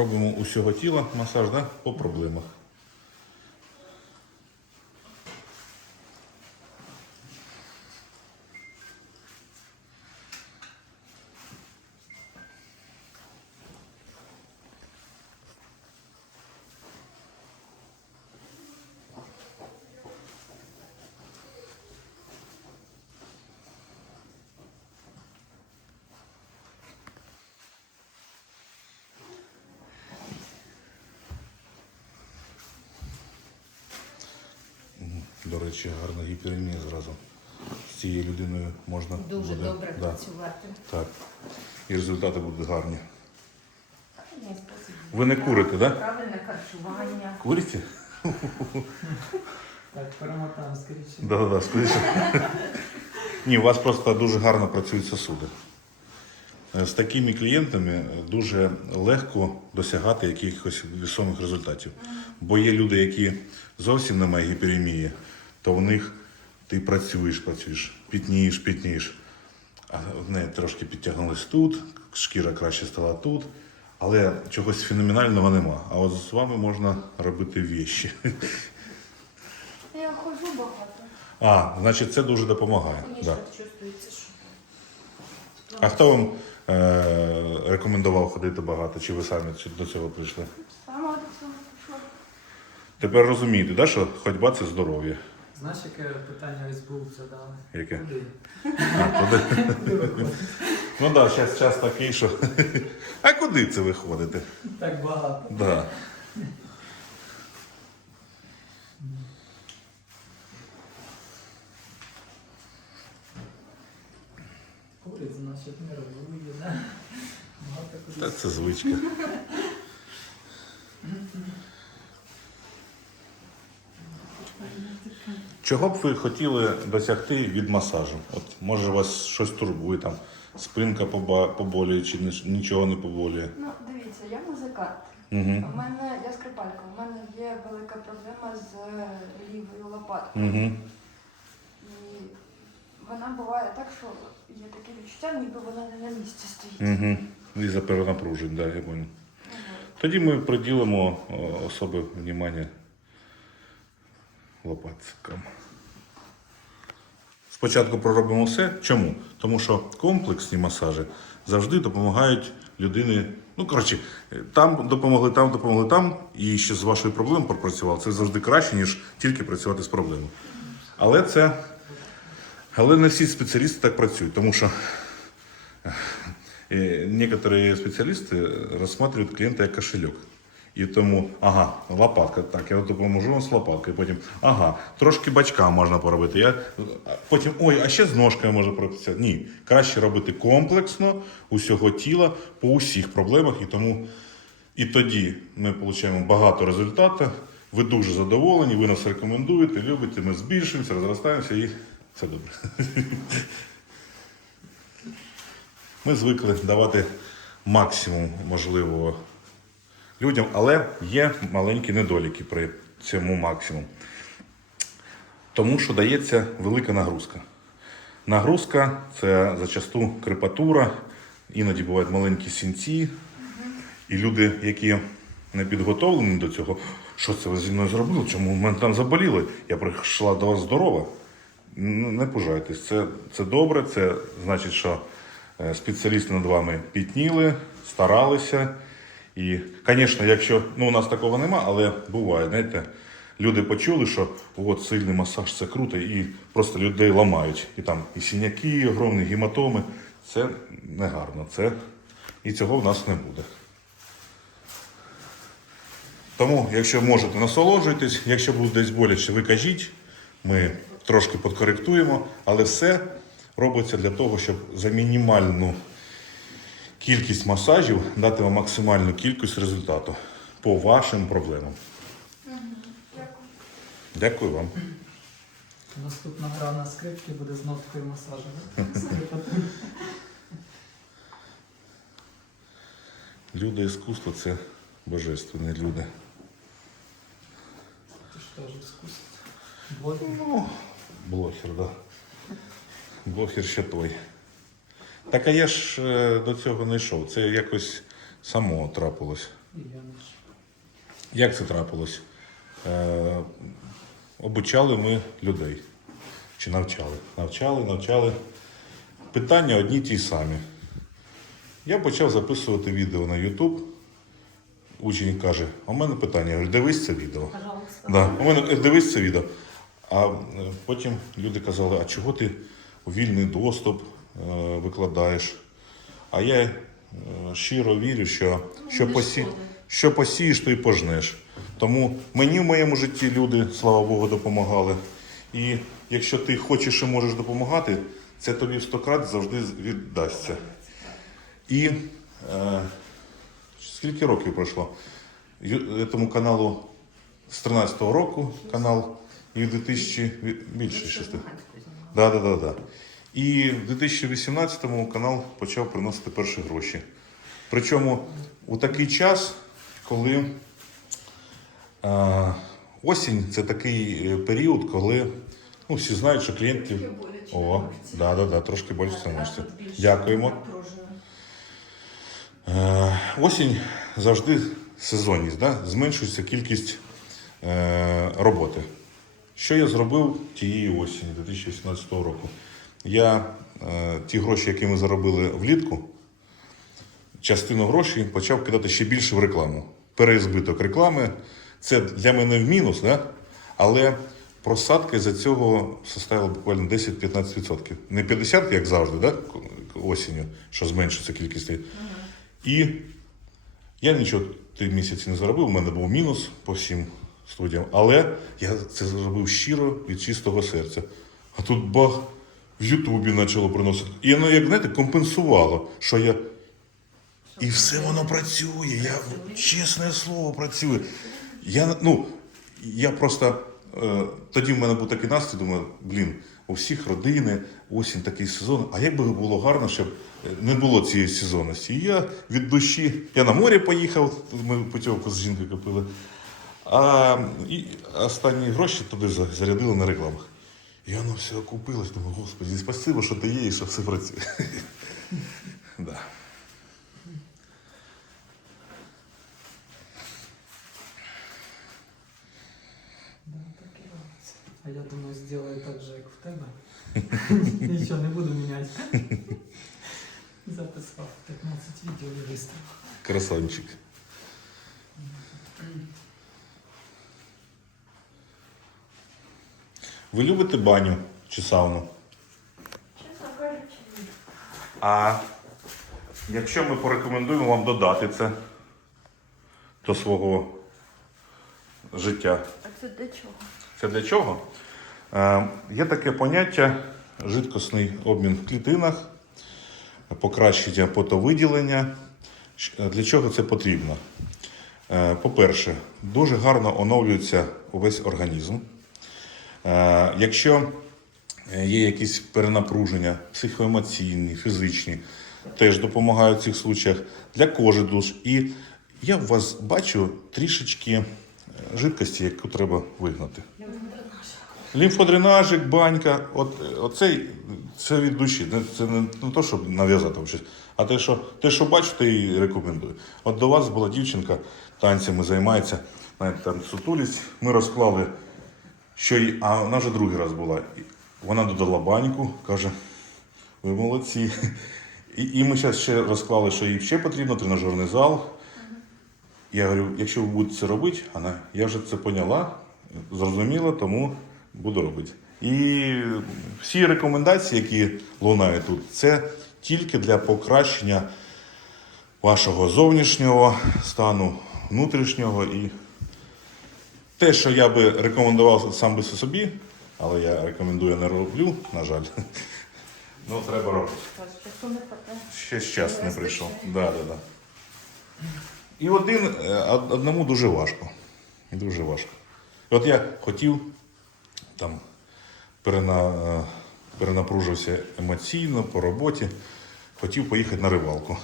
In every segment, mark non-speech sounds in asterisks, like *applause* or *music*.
робимо усього тіла масаж да? по проблемах. До речі, гарна гіперемія зразу. З цією людиною можна Дуже буде, добре да, працювати. так. І результати будуть гарні. Ви не курите, да? Правильне харчування. Курите? Так, перемотаємо скоріше. Да, да, да, скоріше. Ні, у вас просто дуже гарно працюють сосуди. Е, З такими клієнтами е, дуже легко досягати якихось вісомих результатів. Бо є люди, які зовсім не мають гіперемії, то в них ти працюєш, працюєш, пітнієш, пітнієш. Неї трошки підтягнулось тут, шкіра краще стала тут, але чогось феноменального нема. А от з вами можна робити віші. Я ходжу багато. А, значить, це дуже допомагає. Мені Да. так чувствується, що. А хто вам е- рекомендував ходити багато, чи ви самі ці- до цього прийшли? Сама до цього пішла. Тепер розумієте, да, що ходьба це здоров'я. Знаєш, яке питання був задали? Яке? Куди? А, куди? Куди *laughs* виходить? Ну так, да, зараз час такий, що. А куди це ви ходите? Так багато. Да. Курить, значить, нервує, да? Багато Та кудись. це звичка. Чого б ви хотіли досягти від масажу? От може вас щось турбує, там спинка поболює чи нічого не поболює. Ну, дивіться, я музикант. Угу. У мене я скрипалька. У мене є велика проблема з лівою лопаткою. Угу. І вона буває так, що є таке відчуття, ніби вона не на місці стоїть. Угу. І за перенапружень, да, я понял. От. Тоді ми приділимо особи внимання лопаткам. Спочатку проробимо все. Чому? Тому що комплексні масажі завжди допомагають людині. Ну, коротше, там допомогли, там допомогли, там, і ще з вашою проблемою пропрацював. Це завжди краще, ніж тільки працювати з проблемою. Але це. Але не всі спеціалісти так працюють, тому що Э, некоторые специалисты рассматривают клиента як кошелек. І тому, ага, лопатка, так, я допоможу вам з лопаткою. Потім, ага, трошки бачка можна поробити. Я, потім, ой, а ще з ножкою можна поробити. Ні, краще робити комплексно усього тіла по усіх проблемах. І тому і тоді ми отримуємо багато результатів. Ви дуже задоволені, ви нас рекомендуєте, любите, ми збільшуємося, розростаємося і все добре. Ми звикли давати максимум можливого людям, але є маленькі недоліки при цьому максимуму. Тому що дається велика нагрузка. Нагрузка це зачасту крепатура, іноді бувають маленькі сінці. І люди, які не підготовлені до цього, що це ви зі мною зробили? Чому в мене там заболіли? Я прийшла до вас здорова. Не пужайтесь, це, це добре, це значить, що е, спеціалісти над вами пітніли, старалися. І, звісно, якщо ну, у нас такого нема, але буває, знаєте, люди почули, що от сильний масаж це круто, і просто людей ламають. І там і синяки, і огромні гематоми. Це негарно. Це, і цього в нас не буде. Тому, якщо можете, насолоджуйтесь, якщо буде десь боляче, ви кажіть, ми трошки підкоректуємо, але все робиться для того, щоб за мінімальну кількість масажів дати вам максимальну кількість результату по вашим проблемам. Дякую. Дякую вам. Наступна гра на скрипці буде з ноткою масажу. да? Скрипати. Люди іскусство це божественні люди. Ти ж теж іскусство. Блогер. Ну, блогер, да. Блогер ще той. Так а я ж е, до цього не йшов. Це якось само трапилось. Як це трапилось? Е, обучали ми людей. Чи навчали? Навчали, навчали. Питання одні ті самі. Я почав записувати відео на YouTube. Учень каже, а у мене питання. Я дивись це відео. Пожалуйста. Да. У мене дивись це відео. А е, потім люди казали, а чого ти у вільний доступ викладаєш? А я е, щиро вірю, що, що, посі, що посієш, то й пожнеш. Тому мені в моєму житті люди, слава Богу, допомагали. І якщо ти хочеш і можеш допомагати, це тобі в сто крат завжди віддасться. І е, скільки років пройшло? Ю- Тому каналу з 13-го року канал і в 2000 більше шести. Да, да, да, да. І в 2018-му канал почав приносити перші гроші. Причому у такий час, коли а, осінь це такий е, період, коли ну, всі знають, що клієнтів. О, да, да, да, трошки більше можете. Дякуємо. Е, осінь завжди сезонність, да? зменшується кількість е, роботи. Що я зробив тієї осені 2018 року? Я е, ті гроші, які ми заробили влітку, частину грошей почав кидати ще більше в рекламу. Переізбиток реклами. Це для мене в мінус, да? але просадки за цього составили буквально 10-15%. Не 50%, як завжди, да? осінню, що зменшується кількість. І я нічого ті місяці не заробив, у мене був мінус по всім студіям, але я це зробив щиро від чистого серця. А тут бах, в Ютубі почало приносити. І воно, як знаєте, компенсувало, що я. І все воно працює. Я чесне слово працює. Я, ну, я просто е, тоді в мене був такий настрій, думаю, блін, у всіх родини, осінь такий сезон. А як би було гарно, щоб е, не було цієї сезонності. І я від душі, я на море поїхав, ми путівку з жінкою купили. А і останні гроші туди зарядили на рекламах. І воно все окупилось, думаю, господи, спасибо, що ти є і що все працює. Да. А я думаю, зроблю так же, як в тебе. *laughs* Нічого не буду міняти. *laughs* Записав 15 відео і виставив. Красавчик. Ви любите баню чи сауну? Чесно кажучи, ні. А якщо ми порекомендуємо вам додати це до свого життя, А це для чого? це для чого? Е, є таке поняття жидкісний обмін в клітинах, покращення потовиділення. Для чого це потрібно? Е, По-перше, дуже гарно оновлюється увесь організм. Е, Якщо е, є якісь перенапруження, психоемоційні, фізичні, теж допомагають в цих случаях для кожи душ. І я в вас бачу трішечки е, жидкості, яку треба вигнати. Лімфодренажик, банька, от, оцей, це від душі. Це не, не то, щоб нав'язати щось, а те, що, те, що бачу, те і рекомендую. От до вас була дівчинка, танцями займається, навіть там сутулість. Ми розклали, що а вона вже другий раз була. Вона додала баньку, каже, ви молодці. І, і ми зараз ще розклали, що їй ще потрібно, тренажерний зал. Я говорю, якщо ви будете це робити, вона, я вже це поняла, зрозуміла, тому буду робити. І всі рекомендації, які лунають тут, це тільки для покращення вашого зовнішнього стану, внутрішнього і те, що я би рекомендував сам би собі, але я рекомендую не роблю, на жаль. Ну, треба робити. Ще ж час не прийшов. Да, да, да. І один е, одному дуже важко. Дуже важко. От я хотів там перена, е, перенапружився емоційно по роботі, хотів поїхати на рибалку.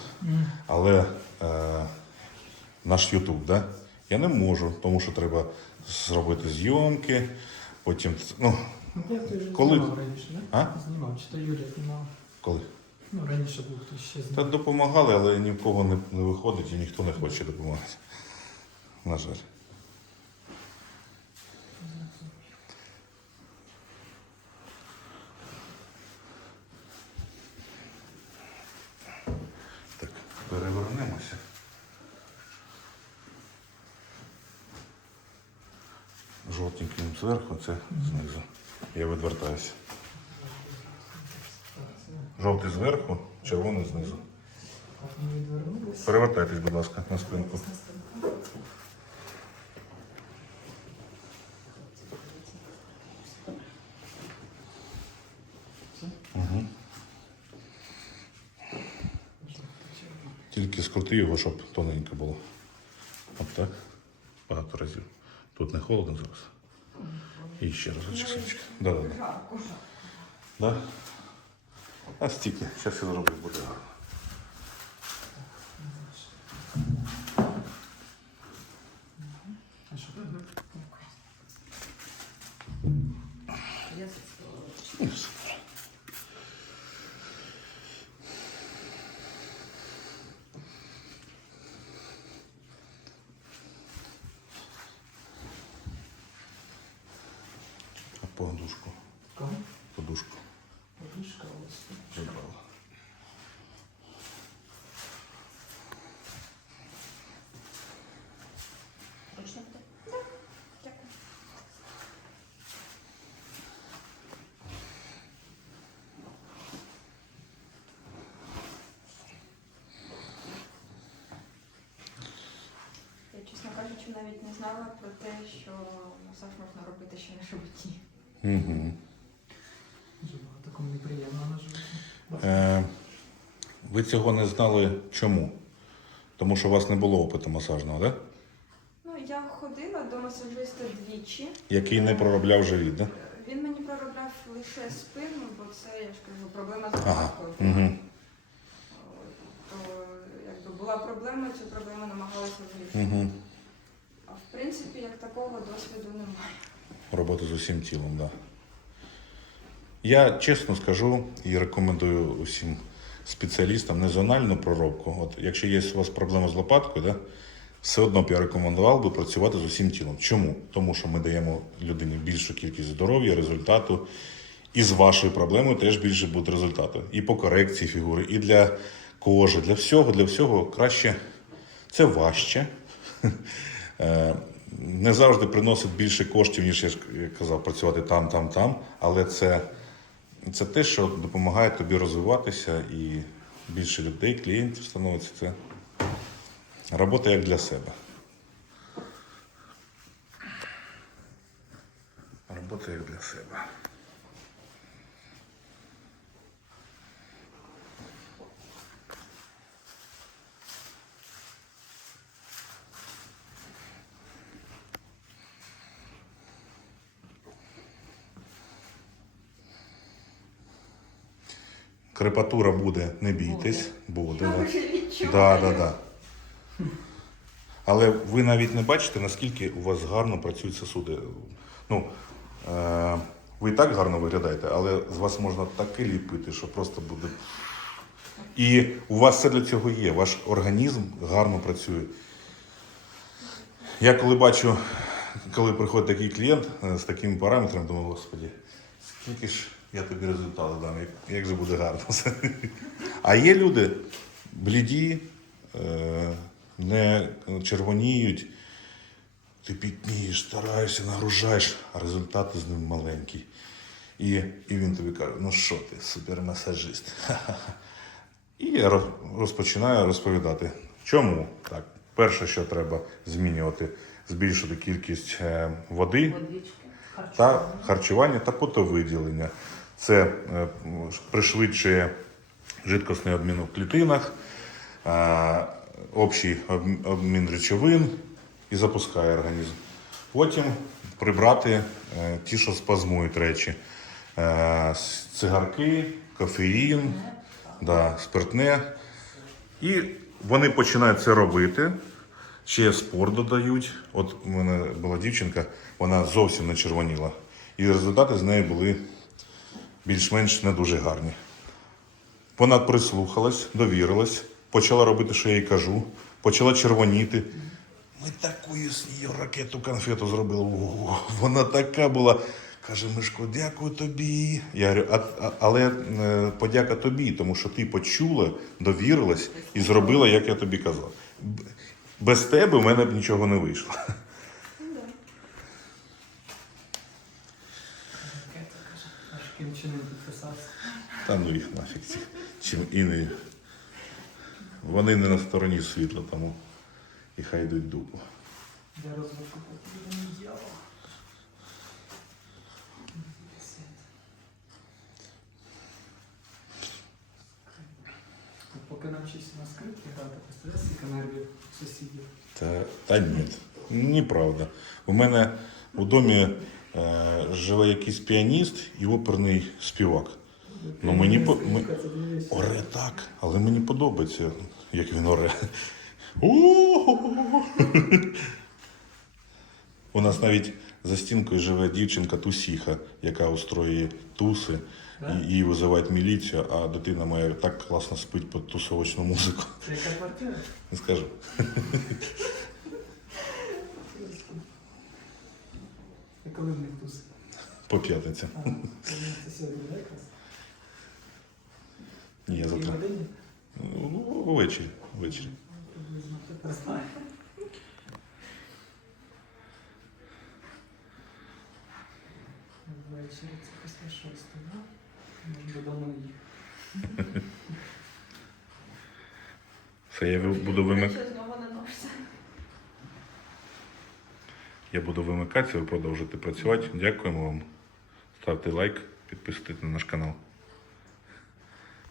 Але е, наш Ютуб, да? я не можу, тому що треба зробити зйомки, потім. Ну, Ну, я ти вже Коли? знімав раніше, да? А? Знімав, чи то Юля знімав. коли? Ну, раніше був хтось ще Та допомагали, але ні в кого не, не виходить і ніхто не хоче допомагати. На жаль. Так, перевернемося. Жовтеньким зверху, це знизу. Я відвертаюся. Жовтий зверху, червоний знизу. Перевертайтесь, будь ласка, на спинку. Угу. Тільки скрути його, щоб тоненько було. От так. Багато разів. Тут не холодно зараз. І ще раз. Да, да, да. Да? А стільки. Зараз я зроблю буде гарно. А що? Я І все. А подушку, Кого? подушку Подушка ось. забрала. Точно буде? Так. Дякую. Я, чесно навіть не знала про те, що масаж можна робити ще на животі. Угу. Дуже багато кому неприємно на животі. Е, ви цього не знали чому? Тому що у вас не було опиту масажного, так? Да? Ну, я ходила до масажиста двічі. Який не проробляв живіт, так? Він мені проробляв лише спину, бо це, я ж кажу, проблема з Ага. лопаткою. Угу. То якби була проблема, цю проблему намагалися вирішити. Угу. В принципі, як такого досвіду немає. Робота з усім тілом, так. Да. Я чесно скажу і рекомендую усім спеціалістам не зональну проробку. От якщо є у вас проблема з лопаткою, да, все одно б я рекомендував би працювати з усім тілом. Чому? Тому що ми даємо людині більшу кількість здоров'я, результату. І з вашою проблемою теж більше буде результату. І по корекції фігури, і для кожи, для всього, для всього краще. Це важче. *laughs* Е, Не завжди приносить більше коштів, ніж я казав, працювати там, там, там. Але це, це те, що допомагає тобі розвиватися і більше людей, клієнтів становиться. Це робота як для себе. Робота як для себе. Крепатура буде, не бійтесь, буде. Да. Да, да, да. Але ви навіть не бачите, наскільки у вас гарно працюють сосуди. Ну, е, ви і так гарно виглядаєте, але з вас можна таке ліпити, що просто буде. І у вас все для цього є. Ваш організм гарно працює. Я коли бачу, коли приходить такий клієнт е, з такими параметрами, думаю, господі, скільки ж я тобі результати дам, як, як же буде гарно. А є люди бліді, е, не червоніють, ти пітнієш, стараєшся, нагружаєш, а результат з ним маленький. І, і він тобі каже, ну що ти, супермасажист. *laughs* І я розпочинаю розповідати, чому так. Перше, що треба змінювати, збільшити кількість е, води Водички. та харчування та потовиділення. Це е, пришвидшує жидкісний обмін у клітинах, е, общий обмін речовин і запускає організм. Потім прибрати е, ті, що спазмують речі. Цигарки, кофеїн, да, спиртне. І вони починають це робити. Ще спорт додають. От у мене була дівчинка, вона зовсім не червоніла. І результати з нею були більш-менш не дуже гарні. Вона прислухалась, довірилась, почала робити, що я їй кажу, почала червоніти. Ми таку яснію ракету конфету зробили. Ого, вона така була. Каже, Мишко, дякую тобі. Я говорю, а, а, але е, подяка тобі, тому що ти почула, довірилась і зробила, як я тобі казав. Без тебе в мене б нічого не вийшло. Ну, да. Ракета, каже, аж Ким Чен Ын підписався. Та ну їх нафіг ці. Чим і не. Вони не на стороні світла, тому і хай йдуть дупу. Для розвитку дьявол. Поки навчишся на скрипці грати, представляєш, скільки нервів сусідів. Та, та ні, неправда. У мене у домі живе якийсь піаніст і оперний співак. Ну, мені по- ми-. Оре так, але мені подобається, як він оре. У-ху-ху. Нас навіть за стінкою живе дівчинка Тусіха, яка устроює туси. І її визивають міліцію, а дитина моя так класно спить під тусовочну музику. Це яка квартира? Не скажу. І коли в них туси? По п'ятниця. А, це сьогодні, да, якраз? Ні, я завтра. годині? Ну, ввечері. ввечері. Приблизно тепер знаю. Ввечері це після шостої, да? Можна додому не їхати. Все, я буду вимикати. Якщо знову не носиться. Я буду вимикатися, ви продовжуєте працювати. Дякуємо вам. Ставте лайк, підписуйтесь на наш канал.